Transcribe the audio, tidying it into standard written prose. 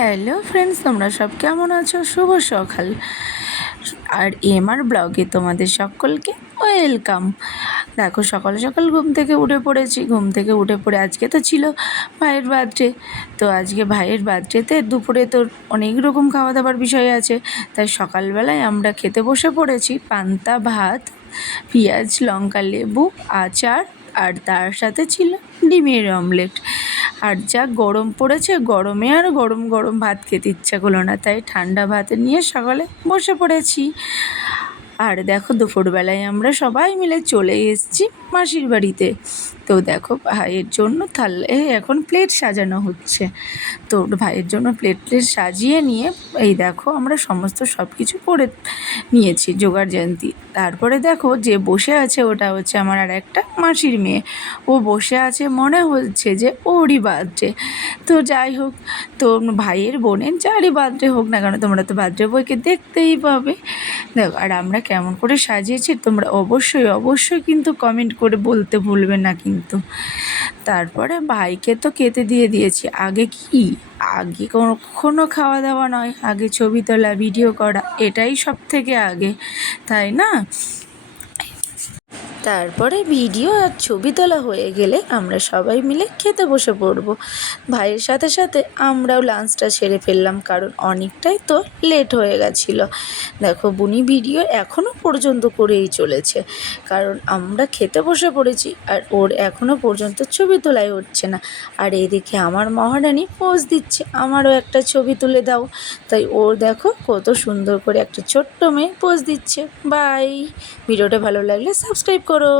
Hello friends, তোমরা সব কেমন আছো? শুভ সকাল। আর এমআর ব্লগে তোমাদের সকলকে ওয়েলকাম। দেখো, সকাল সকাল ঘুম থেকে উঠে পড়েছি। ঘুম থেকে উঠে পড়ে আজকে তো ছিল ভাইয়ের বার্থডে। তো আজকে ভাইয়ের বার্থডেতে দুপুরে তো অনেক রকম খাওয়া দাওয়ার বিষয় আছে। তাই সকালবেলায় আমরা খেতে বসে পড়েছি পান্তা ভাত, পেঁয়াজ লঙ্কা লেবু আচার, আর তার সাথে ছিল ডিমের অমলেট। আর যা গরম পড়েছে, গরমে আর গরম গরম ভাত খেতে ইচ্ছা করলো না, তাই ঠান্ডা ভাত নিয়ে সকালে বসে পড়েছি। আর দেখো, দুপুরবেলায় আমরা সবাই মিলে চলে এসেছি মাসির বাড়িতে। তো দেখো, ভাইয়ের জন্য থালে এখন প্লেট সাজানো হচ্ছে। তো ভাইয়ের জন্য প্লেট সাজিয়ে নিয়ে এই দেখো আমরা সমস্ত সব কিছু করে নিয়েছি জোগাড়যন্ত্রী। তারপরে দেখো, যে বসে আছে ওটা হচ্ছে আমার আর একটা মাসির মেয়ে। ও বসে আছে, মনে হচ্ছে যে ওরই বার্থডে। তো যাই হোক, তো ভাইয়ের বোনের যারই বার্থডে হোক না কেন, তোমরা তো বার্থডে বয়কে দেখতেই পাবে। দেখো, আর আমরা কেমন করে সাজিয়েছি তোমরা অবশ্যই অবশ্যই কিন্তু কমেন্ট করে বলতে ভুলবে না কিন্তু। তারপরে ভাইকে তো খেতে দিয়ে দিয়েছি। আগে কখনো খাওয়া দাওয়া নয়, আগে ছবি তোলা ভিডিও করা, এটাই সব থেকে আগে, তাই না? তারপরে ভিডিও আর ছবি তোলা হয়ে গেলে আমরা সবাই মিলে খেতে বসে পড়বো। ভাইয়ের সাথে সাথে আমরাও লাঞ্চটা সেরে ফেললাম, কারণ অনেকটাই তো লেট হয়ে গেছিলো। দেখো, বুনি ভিডিও এখনও পর্যন্ত করেই চলেছে, কারণ আমরা খেতে বসে পড়েছি আর ওর এখনও পর্যন্ত ছবি তোলাই হচ্ছে না। আর এদিকে আমার মহারানী পোজ দিচ্ছে, আমারও একটা ছবি তুলে দাও। তাই ওর দেখো কত সুন্দর করে একটা ছোট্ট মেয়ে পোজ দিচ্ছে। বাই। ভিডিওটা ভালো লাগলে সাবস্ক্রাইব করো।